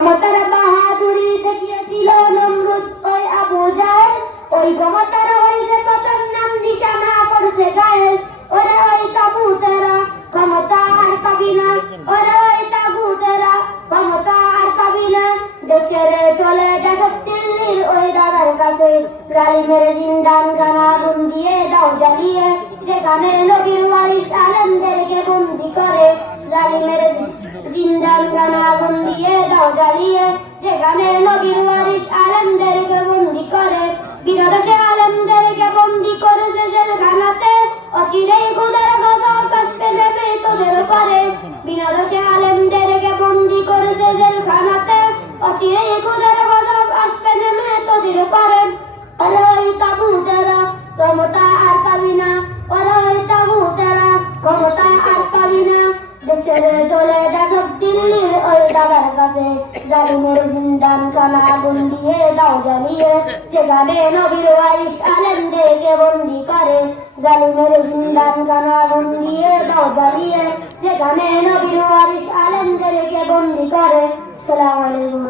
ক্ষমতার বাহাদুরি দেখিয়েছিল নমরুদ ওই আবু জাহেল, ওই ক্ষমতার হয়েছে তোর নাম নিশানা করছে গায়েল। ওরে ওই তাগুতেরা ক্ষমতা আর পাবি না, ওরে ওই তাগুতেরা ক্ষমতা আর পাবি না। দেশেরে চলে যা সব দিল্লির ওই দাদার কাছে, জালিমের জিন্দান খানা আগুন দিয়ে দাও জ্বালিয়ে, যেখানে নবীর ওয়ারিস আলেমদেরকে বন্দি করে। জালিমের জিন্দান খানা আগুন দিয়ে দাও জ্বালিয়ে, যেখানে নবীর ওয়ারিস আলেমদেরকে বন্দি করে। বিনাদোষে আলেমদেরকে বন্দি করেছে জেলখানাতে, অচিরেই খোদার গজব আসবে নেমে তোদের উপরে। বিনাদোষে আলেমদেরকে বন্দি করেছে জেলখানাতে, অচিরেই খোদার গজব আসবে নেমে তোদের উপরে। ওরে ওই তাগুতেরা ক্ষমতা আর পাবি না, ওরে ওই তাগুতেরা ক্ষমতা আর পাবি না। দেশেরে চলে যা সব দিল্লির ওই দাদার কাছে, জালিমের জিন্দান খানা আগুন দিয়ে দাও জ্বালিয়ে, যেখানে নবীর ওয়ারিস আলেমদেরকে বন্দি করে। জালিমের জিন্দান খানা আগুন দিয়ে দাও জ্বালিয়ে, যেখানে নবীর ওয়ারিস আলেমদেরকে বন্দি করে। আসসালামু আলাইকুম।